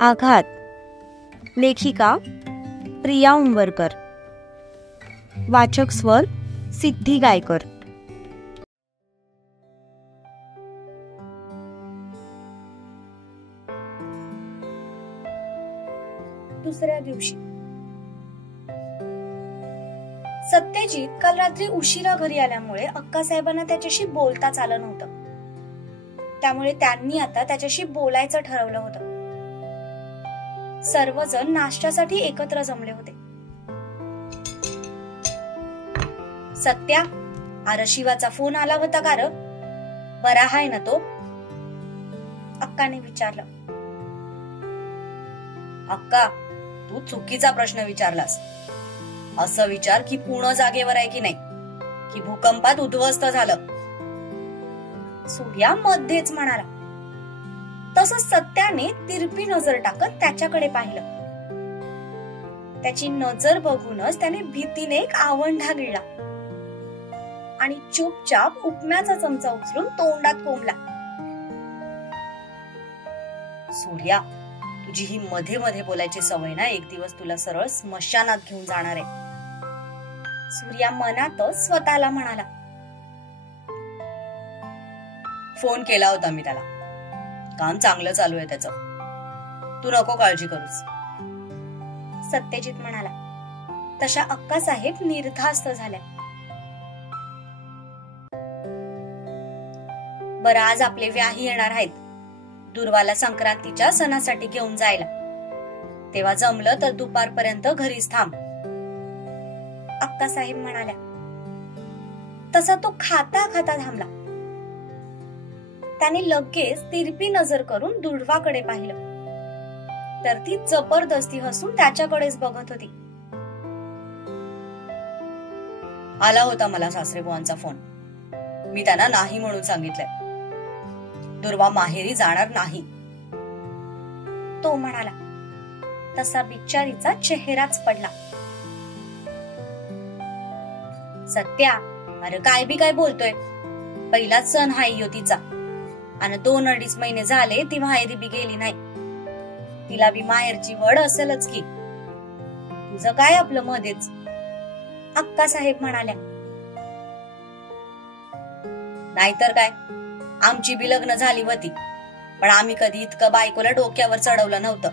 आघात. लेखिका प्रिया उंबरकर. वाचक स्वर सिद्धी गायकर. दुसऱ्या दिवशी सत्यजित काल रात्री उशिरा घरी आल्यामुळे अक्कासाहेबांना त्याच्याशी बोलताच आलं नव्हतं. त्यामुळे त्यांनी आता त्याच्याशी बोलायचं ठरवलं होतं. सर्वजण नाश्त्यासाठी एकत्र जमले होते. सत्या, अरे शिवाचा फोन आला होता का र? बरा हाय ना तो? अक्काने विचारलं. अक्का, तू चुकीचा प्रश्न विचारलास. असं विचार की पूर्ण जागेवर आहे की नाही, की भूकंपात उद्ध्वस्त झालं. सूर्या मध्येच म्हणाला. तसंच सत्याने तिरपी नजर टाकत त्याच्याकडे पाहिलं. त्याची नजर बघूनच त्याने भीतीने एक आवंढा गिळला आणि चुपचाप उपम्याचा चमचा उचलून तोंडात कोंबला. सूर्या, तुझी ही मध्ये मध्ये बोलायची सवय ना एक दिवस तुला सरळ स्मशानात घेऊन जाणार आहे. सूर्या मनातच स्वतःला म्हणाला. फोन केला होता मी त्याला. काम चांगलं चालू आहे त्याचं. तू नको काळजी करूस. सत्यजित म्हणाला. तशा अक्कासाहेब निर्धास्त झाल्या. बरं, आज आपले व्याही येणार आहेत दुर्वाला संक्रांतीच्या सणासाठी घेऊन जायला. तेव्हा जमलं तर दुपारपर्यंत घरीच थांब, अक्कासाहेब म्हणाल्या. तसा तो खाता खाता थांबला. त्याने लगेच तिरपी नजर करून दुर्वाकडे पाहिलं तर ती जबरदस्ती हसून त्याच्याकडेच बघत होती. आला होता मला सासरेबुवांचा फोन. मी त्यांना नाही म्हणून सांगितलंय. दुर्वा माहेरी जाणार नाही, तो म्हणाला. तसा बिचारीचा चेहराच पडला. सत्या, अरे काय बी काय बोलतोय. पहिलाच सण हाय युतीचा आणि 2-2.5 महिने झाले ती माहेरी बी गेली नाही. तिला बी माहेरची वड असेलच की. तुझं काय आपलं मध्येच, अक्कासाहेब म्हणाल्या. नाहीतर काय, आमची बी लग्न झाली होती, पण आम्ही कधी इतकं बायकोला डोक्यावर चढवलं नव्हतं.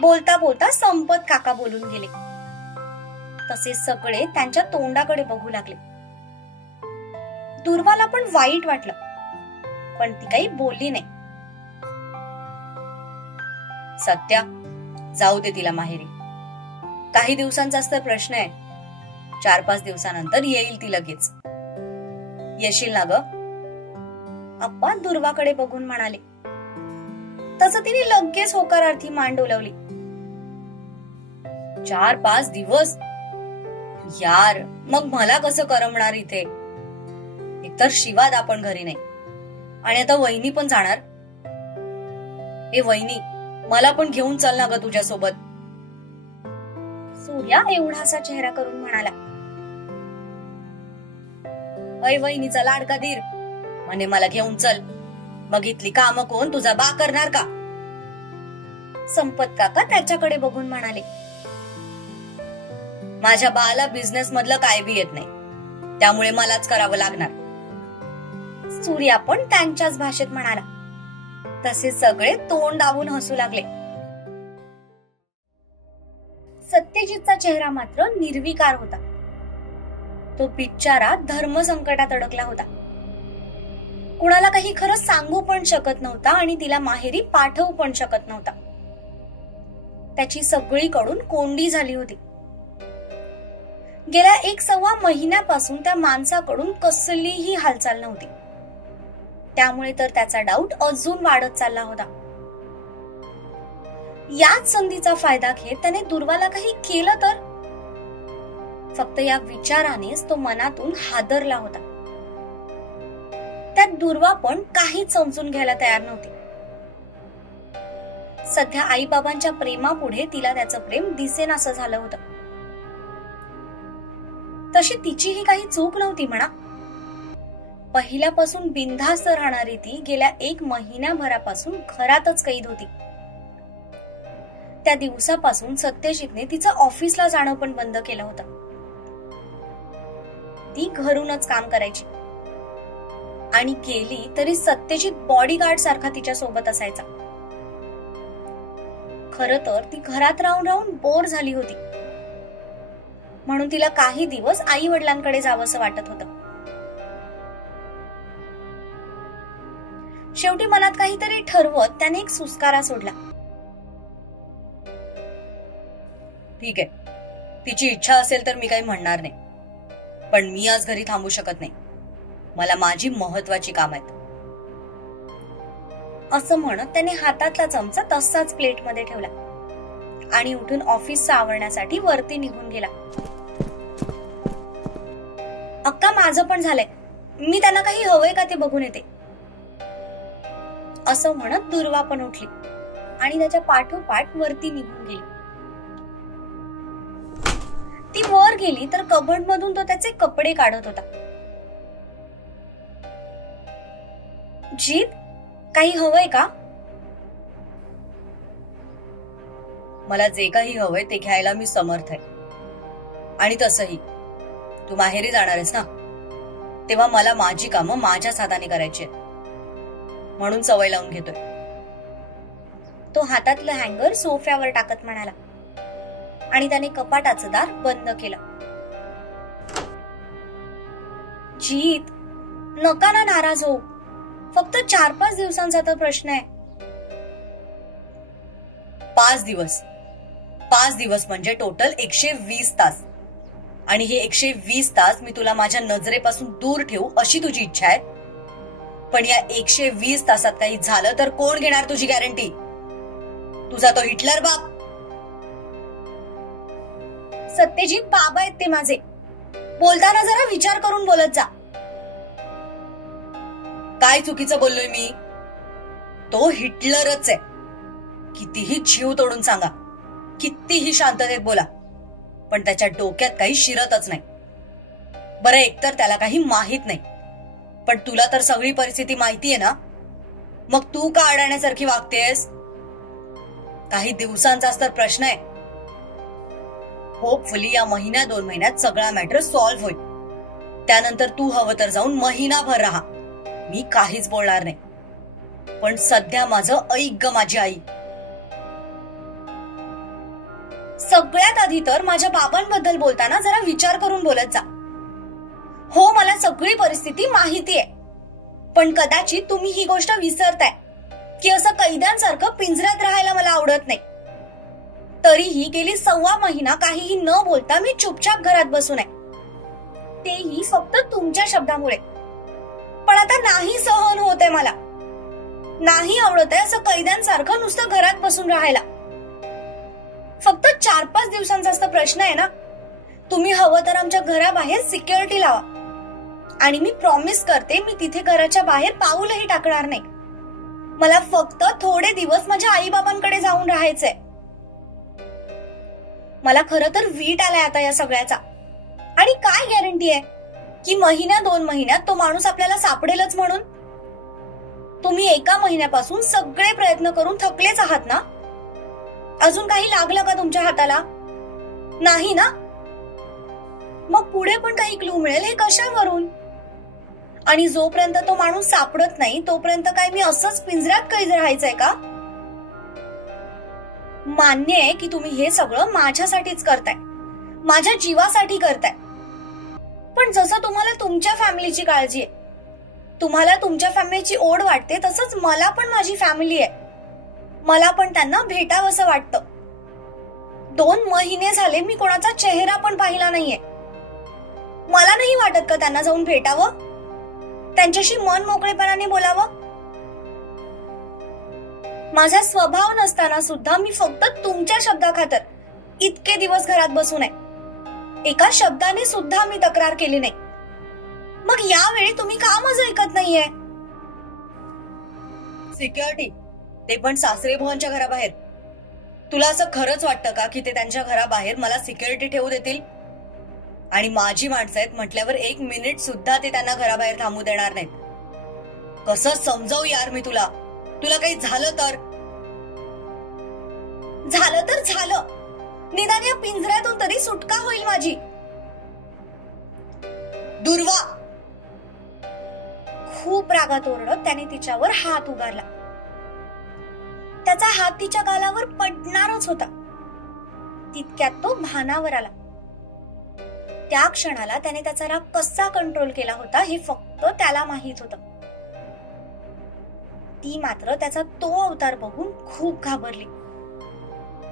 बोलता बोलता संपत काका बोलून गेले. तसे सगळे त्यांच्या तोंडाकडे बघू लागले. दुर्वाला पण वाईट वाटलं, पण ती काही बोलली नाही. सत्या, जाऊ दे तिला माहेरी. काही दिवसांचाच तर प्रश्न आहे. 4-5 दिवसानंतर येईल ती लगेच. येशील ना ग? अप्पा दुर्वाकडे बघून म्हणाले. तसं तिने लगेच होकारार्थी मान डोलवली. 4-5 दिवस? यार, मग मला कसं करमणार इथे? एकतर शिवाद आपण घरी नाही आणि आता वहिनी पण जाणार. ए वहिनी, मला पण घेऊन चल ना ग तुझ्यासोबत. सूर्या एवढासा चेहरा करून म्हणाला. अय वहिनीचा लाडका धीर म्हणे मला घेऊन चल. मग इथली कामं कोण तुझा बा करणार का? संपत काका त्याच्याकडे बघून म्हणाले. माझ्या बाला बिझनेस मधलं काय बी येत नाही, त्यामुळे मलाच करावं लागणार. सूर्या पण त्यांच्याच भाषेत म्हणाला. तसे सगळे तोंड दाबून हसू लागले. सत्यजितचा चेहरा मात्र निर्विकार होता. तो बिचारा धर्मसंकटात अडकला होता. कुणाला काही खरं सांगू पण शकत नव्हता आणि तिला माहेरी पाठवू पण शकत नव्हता. त्याची सगळीकडून कोंडी झाली होती. गेल्या 1-1.25 महिन्यापासून त्या माणसाकडून कसलीही हालचाल नव्हती. त्यामुळे तर त्याचा डाऊट अजून वाढत चालला होता. याच संधीचा फायदा घेत त्याने दुर्वाला काही केलं तर? फक्त या विचारानेच तो मनातून हादरला होता. त्यात दुर्वा पण काहीच समजून घ्यायला तयार नव्हती. सध्या आई बाबांच्या प्रेमापुढे तिला त्याचं प्रेम दिसेनासं झालं होतं. तशी तिचीही काही चूक नव्हती म्हणा. पहिल्यापासून बिनधास्त राहणारी ती गेल्या 1 महिन्याभरापासून घरातच कैद होती. त्या दिवसापासून सत्यजितने तिचं ऑफिसला जाणं पण बंद केलं होतं. ती घरूनच काम करायची आणि केली तरी सत्यजित बॉडीगार्ड सारखा तिच्या सोबत असायचा. खर तर ती घरात राहून राहून बोर झाली होती, म्हणून तिला काही दिवस आई वडिलांकडे जावंसं वाटत होतं. शेवटी मनात काहीतरी ठरवत त्याने एक सुस्कारा सोडला. ठीक आहे, तिची इच्छा असेल तर मी काही म्हणणार नाही, पण मी आज घरी थांबू शकत नाही. मला माझी महत्वाची काम आहेत. असं म्हणत त्याने हातातला चमचा तसाच प्लेटमध्ये ठेवला आणि उठून ऑफिसचं आवरण्यासाठी वरती निघून गेला. अक्का, माझं पण झालंय, मी त्यांना काही हवंय का ते बघून येते. असं म्हणत दुर्वा पण उठली आणि त्याच्या पाठोपाठ वरती निघून गेली. ती वर गेली तर कबर्ड मधून तो त्याचे कपडे काढत होता. जीत, काही हवंय का? मला जे काही हवंय ते घ्यायला मी समर्थ आहे. आणि तसंही तू माहेरी जाणार आहेस ना, तेव्हा मला माझी कामं माझ्याच हाताने करायची आहेत, म्हणून सवय लावून घेतोय. तो हातातलं हँगर सोफ्यावर टाकत म्हणाला आणि त्याने कपाटाचं दार बंद केलं. जीत, नका ना नाराज होऊ, फक्त 4-5 दिवसांचा तर प्रश्न आहे. 5 दिवस म्हणजे टोटल 120 तास. आणि हे 120 तास मी तुला माझ्या नजरेपासून दूर ठेवू अशी तुझी इच्छा आहे. पण या 120 तासात काही झालं तर कोण घेणार तुझी गॅरंटी? तुझा तो हिटलर बाप. सत्यजित, बाबा आहेत ते माझे, बोलताना जरा विचार करून बोलत जा. काय चुकीचं बोललोय मी? तो हिटलरच आहे. कितीही जीव तोडून सांगा, कितीही शांततेत बोला, पण त्याच्या डोक्यात काही शिरतच नाही. बरं, एकतर त्याला काही माहित नाही, पण तुला तर सगळी परिस्थिती माहितीये ना, मग तू का अडाण्यासारखी वागतेस? काही दिवसांचाच तर प्रश्न आहे. होपफुली या 1-2 महिन्यात सगळा मॅटर सॉल्व्ह होईल. त्यानंतर तू हवं तर जाऊन महिनाभर राहा, मी काहीच बोलणार नाही. पण सध्या माझं ऐक ग माझी आई. सगळ्यात आधी तर माझ्या बाबांबद्दल बोलताना जरा विचार करून बोलत जा. हो, मला सगळी परिस्थिती माहिती आहे, पण कदाचित तुम्ही ही गोष्ट विसरताय की असं कैद्यांसारखं पिंजऱ्यात राहायला मला आवडत नाही. तरीही गेली 1.25 महिना काहीही न बोलता मी चुपचाप घरात बसून आहे, तेही फक्त तुमच्या शब्दामुळे. पण आता नाही सहन होत आहे, मला नाही आवडत आहे असं कैद्यांसारखं नुसतं घरात बसून राहायला. फक्त 4-5 दिवसांचाच तर प्रश्न आहे ना. तुम्ही हवं तर आमच्या घराबाहेर सिक्युरिटी लावा आणि मी प्रॉमिस करते मी तिथे घराच्या बाहेर पाऊलही टाकणार नाही. मला फक्त थोडे दिवस माझ्या आई बाबांकडे जाऊन राहायचंय. मला खरं तर वीट आलाय आता या सगळ्याचा. आणि काय गॅरंटी आहे की 1-2 महिन्यात तो माणूस आपल्याला सापडेलच म्हणून? तुम्ही 1 महिन्यापासून सगळे प्रयत्न करून थकलेच आहात ना. अजून काही लागलं का तुमच्या हाताला? नाही ना. मग पुढे पण काही क्लू मिळेल हे कशावरून? आणि जोपर्यंत तो माणूस सापडत नाही तोपर्यंत काय मी असंच पिंजऱ्यात कैद राहायचंय का? मान्य आहे की तुम्ही हे सगळं माझ्यासाठीच करताय, माझ्या जीवासाठी करताय. पण जसं तुम्हाला तुमच्या फॅमिलीची काळजी आहे, तुम्हाला तुमच्या फॅमिलीची ओढ वाटते, तसंच मला पण माझी फॅमिली आहे. मला पण त्यांना भेटावंसं वाटतं. 2 महिने झाले मी कोणाचा चेहरा पण पाहिला नाहीये. मला नाही वाटत का त्यांना जाऊन भेटावं, त्यांच्याशी मन मोकळेपणाने बोलावं? माझा स्वभाव नसताना सुद्धा मी फक्त तुमच्या शब्दाखातर इतके दिवस घरात बसून आहे. एका शब्दाने सुद्धा मी तक्रार केली नाही. मग यावेळी तुम्ही का माझं ऐकत नाहीये? सिक्युरिटी, ते पण सासरे भुवांच्या घराबाहेर. तुला असं खरंच वाटतं का की ते त्यांच्या घराबाहेर मला सिक्युरिटी ठेवू देतील? आणि माझी माणसं आहेत म्हटल्यावर 1 मिनिट सुद्धा ते त्यांना घराबाहेर थांबू देणार नाहीत. कसं समजावू यार मी तुला? तुला काही झालं तर? झालं तर झालं, निदान या पिंजऱ्यातून तरी सुटका होईल माझी. दुर्वा, खूप रागात ओरडत त्याने तिच्यावर हात उगारला. त्याचा हात तिच्या गालावर पडणारच होता. तितक्यात तो भानावर आला. त्या क्षणाला त्याने त्याचा राग कसा कंट्रोल केला होता हे फक्त त्याला माहित होतं. ती मात्र त्याचा तो अवतार बघून खूप घाबरली,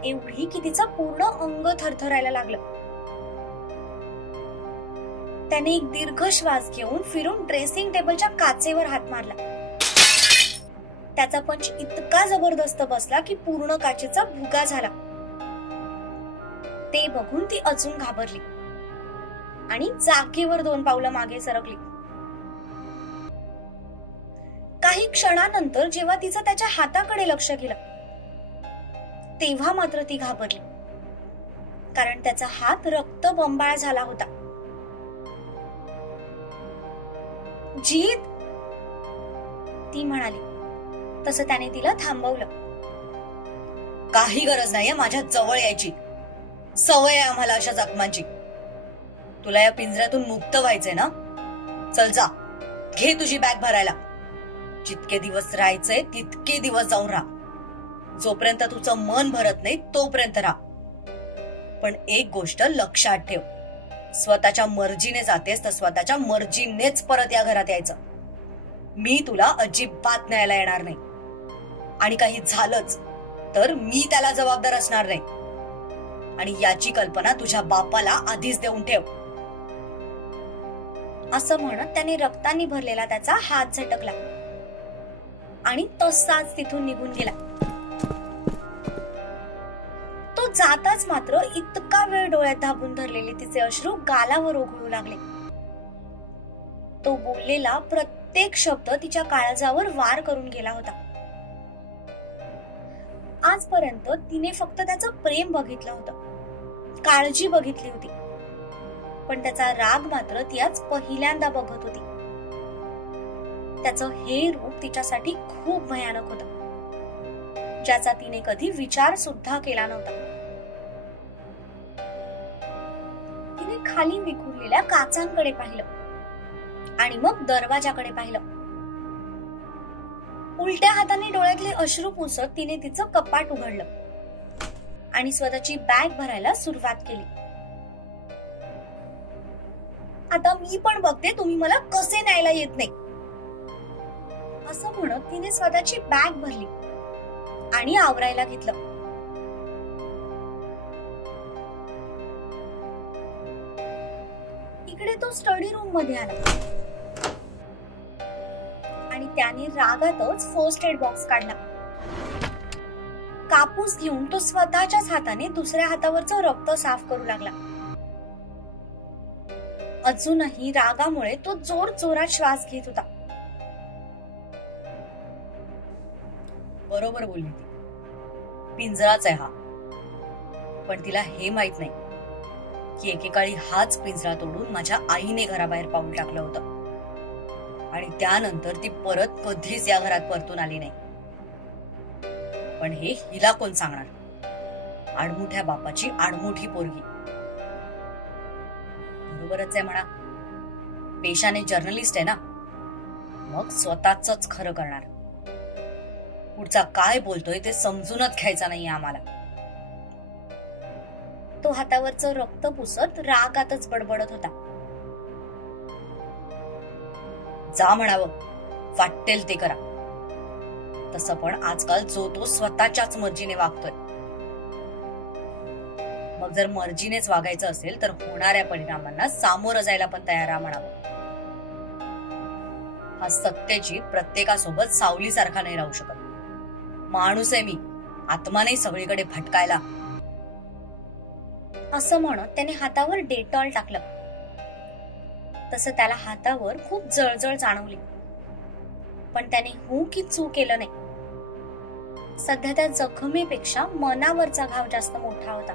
एवढी की तिचं पूर्ण अंग थरथरायला लागलं. त्याने एक दीर्घ श्वास घेऊन फिरून ड्रेसिंग टेबलच्या काचेवर हात मारला. त्याचा पंच इतका जबरदस्त बसला की पूर्ण काचेचा भुगा झाला. ते बघून ती अजून घाबरली आणि जागेवर 2 पावलं मागे सरकली. काही क्षणानंतर जेव्हा तिचं त्याच्या हाताकडे लक्ष गेलं, तेव्हा मात्र ती घाबरली, कारण त्याचा हात रक्तबंबाळ झाला होता. जीत, ती म्हणाली. तसं त्याने तिला थांबवलं. काही गरज नाहीये माझ्या जवळ यायची. सवय आहे आम्हाला अशा जखमांची. तुला या पिंजऱ्यातून मुक्त व्हायचंय ना? चल जा, घे तुझी बॅग भरायला. जितके दिवस राहायचंय तितके दिवस जाऊन राहा. जोपर्यंत तुझं मन भरत नाही तोपर्यंत राहा. पण एक गोष्ट लक्षात ठेव, स्वतःच्या मर्जीने जातेस तर स्वतःच्या मर्जीनेच परत या घरात यायचं. मी तुला अजिबात न्यायला येणार नाही, आणि काही झालंच तर मी त्याला जबाबदार असणार नाही. आणि याची कल्पना तुझ्या बापाला आधीच देऊन ठेव. असं म्हणत त्याने रक्ताने भरलेला त्याचा हात झटकला आणि तसाच तिथून निघून गेला. तो जाताच मात्र इतका वेळ डोळ्यात दाबून धरलेले तिचे अश्रू गालावर ओघळू लागले. तो बोललेला प्रत्येक शब्द तिच्या काळजावर वार करून गेला होता. आजपर्यंत तिने फक्त त्याचं प्रेम बघितलं होतं, काळजी बघितली होती, पण त्याचा राग मात्र ती आज पहिल्यांदा बघत होती. त्याचं हे रूप तिच्यासाठी खूप भयानक होतं, ज्याचा तिने कधी विचार सुद्धा केला नव्हता. तिने खाली विखुरलेल्या काचांकडे पाहिलं आणि मग दरवाजाकडे पाहिलं. उलट्या हाताने डोळ्यातले अश्रू पुसत तिने तिचं कपाट उघडलं आणि स्वतःची बॅग भरायला सुरुवात केली. आता मी पण बघते तुम्ही मला कसे न्यायला येत नाही, असं म्हणत तिने स्वतःची बॅग भरली आणि आवरायला घेतलं. इकडे तो स्टडी रूम मध्ये आला आणि त्याने रागातच फर्स्ट एड बॉक्स काढला. कापूस घेऊन तो स्वतःच्याच हाताने दुसऱ्या हातावरचं रक्त साफ करू लागला. अजूनही रागामुळे तो जोर जोरात श्वास घेत होता. बरोबर बोलली ती. पिंजराच आहे हा, पण तिला हे माहित नाही की एकेकाळी हाच पिंजरा तोडून माझ्या आईने घराबाहेर पाऊल टाकलं होतं, आणि त्यानंतर ती परत कधीच या घरात परतून आली नाही. पण हे हिला कोण सांगणार? आडमुठ्या बापाची आडमुठी पोरगी. बरोबरच आहे म्हणा, पेशाने जर्नलिस्ट आहे ना, मग स्वतःच खरं करणार. पुढचा काय बोलतोय ते समजूनच घ्यायचा नाहीये आम्हाला. तो हातावरचं रक्त पुसत रागातच बडबडत होता. जा म्हणावं, वाटेल ते करा. तसं पण आजकाल जो तो स्वतःच्याच मर्जीने वागतोय. मग जर मर्जीनेच वागायचं असेल तर होणाऱ्या परिणामांना सामोरं जायला पण तयार राहा म्हणावं. हा सत्यजित प्रत्येकासोबत सावलीसारखा नाही राहू शकत. माणूस आहे मी, आत्मा नाही सगळीकडे भटकायला. असं म्हणत त्याने हातावर डेटॉल टाकलं. तसं त्याला हातावर खूप जळजळ जाणवली, पण त्याने हू की चू केलं नाही. सध्या त्या जखमेपेक्षा मनावरचा घाव जास्त मोठा होता.